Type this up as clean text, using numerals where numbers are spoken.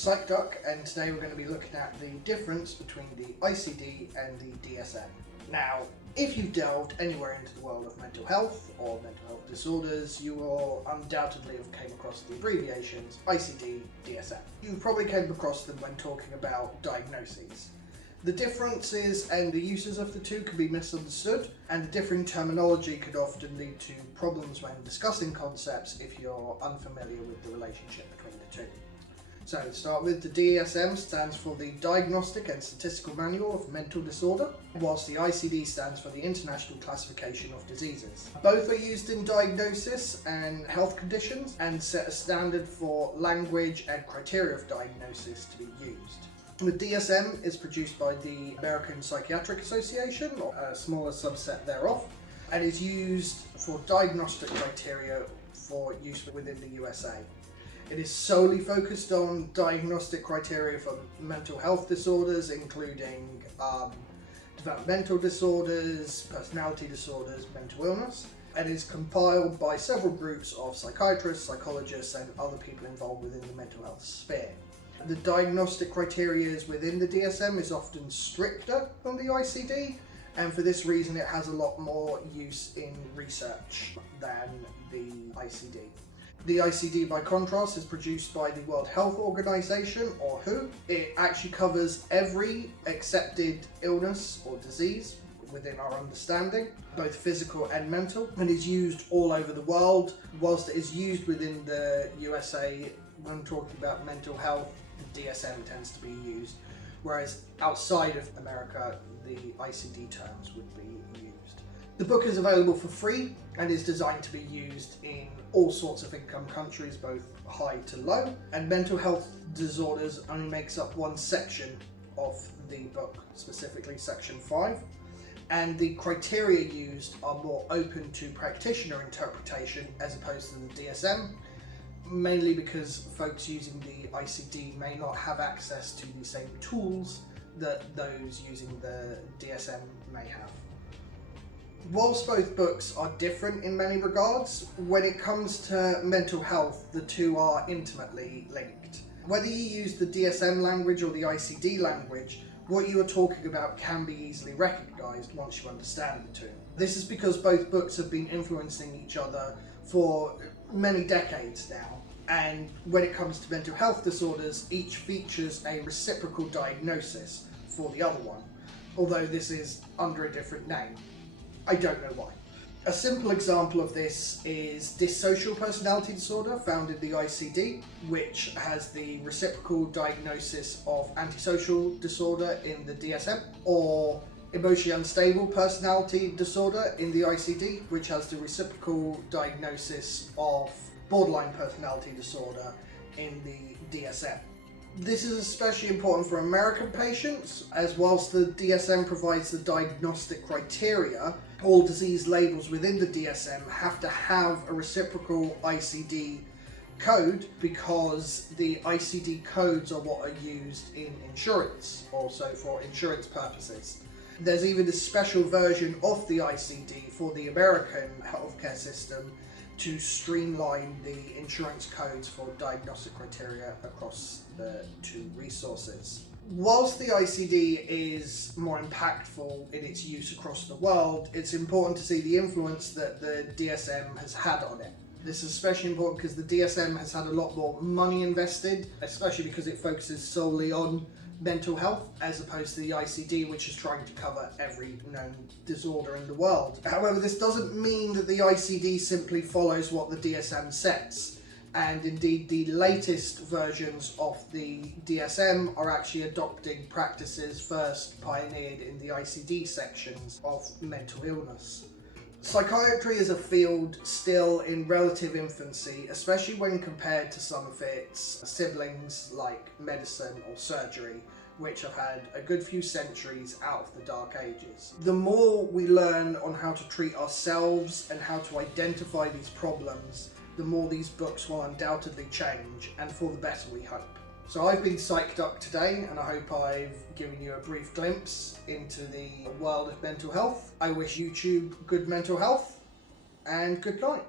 Psychduck, and today we're going to be looking at the difference between the ICD and the DSM. Now, if you've delved anywhere into the world of mental health or mental health disorders, you will undoubtedly have came across the abbreviations ICD, DSM. You've probably came across them when talking about diagnoses. The differences and the uses of the two can be misunderstood, and the differing terminology could often lead to problems when discussing concepts if you're unfamiliar with the relationship between the two. So to start with, the DSM stands for the Diagnostic and Statistical Manual of Mental Disorder, whilst the ICD stands for the International Classification of Diseases. Both are used in diagnosis and health conditions and set a standard for language and criteria of diagnosis to be used. The DSM is produced by the American Psychiatric Association, or a smaller subset thereof, and is used for diagnostic criteria for use within the USA. It is solely focused on diagnostic criteria for mental health disorders, including developmental disorders, personality disorders, mental illness, and is compiled by several groups of psychiatrists, psychologists, and other people involved within the mental health sphere. The diagnostic criteria within the DSM is often stricter than the ICD, and for this reason it has a lot more use in research than the ICD. The ICD, by contrast, is produced by the World Health Organization, or WHO. It actually covers every accepted illness or disease within our understanding, both physical and mental, and is used all over the world. Whilst it is used within the USA when talking about mental health, the DSM tends to be used, whereas outside of America, the ICD terms would be used. The book is available for free and is designed to be used in all sorts of income countries, both high to low, and mental health disorders only makes up one section of the book, specifically section 5, and the criteria used are more open to practitioner interpretation as opposed to the DSM, mainly because folks using the ICD may not have access to the same tools that those using the DSM may have. Whilst both books are different in many regards, when it comes to mental health, the two are intimately linked. Whether you use the DSM language or the ICD language, what you are talking about can be easily recognised once you understand the two. This is because both books have been influencing each other for many decades now, and when it comes to mental health disorders, each features a reciprocal diagnosis for the other one, although this is under a different name. I don't know why. A simple example of this is dissocial personality disorder, found in the ICD, which has the reciprocal diagnosis of antisocial disorder in the DSM, or emotionally unstable personality disorder in the ICD, which has the reciprocal diagnosis of borderline personality disorder in the DSM. This is especially important for American patients, as whilst the DSM provides the diagnostic criteria, all disease labels within the DSM have to have a reciprocal ICD code, because the ICD codes are what are used in insurance, also for insurance purposes. There's even a special version of the ICD for the American healthcare system to streamline the insurance codes for diagnostic criteria across the two resources. Whilst the ICD is more impactful in its use across the world, it's important to see the influence that the DSM has had on it. This is especially important because the DSM has had a lot more money invested, especially because it focuses solely on mental health, as opposed to the ICD, which is trying to cover every known disorder in the world. However, this doesn't mean that the ICD simply follows what the DSM says, and indeed the latest versions of the DSM are actually adopting practices first pioneered in the ICD sections of mental illness. Psychiatry is a field still in relative infancy, especially when compared to some of its siblings like medicine or surgery, which have had a good few centuries out of the Dark Ages. The more we learn on how to treat ourselves and how to identify these problems, the more these books will undoubtedly change, and for the better, we hope. So I've been Psychduck today, and I hope I've given you a brief glimpse into the world of mental health. I wish YouTube good mental health, and good night.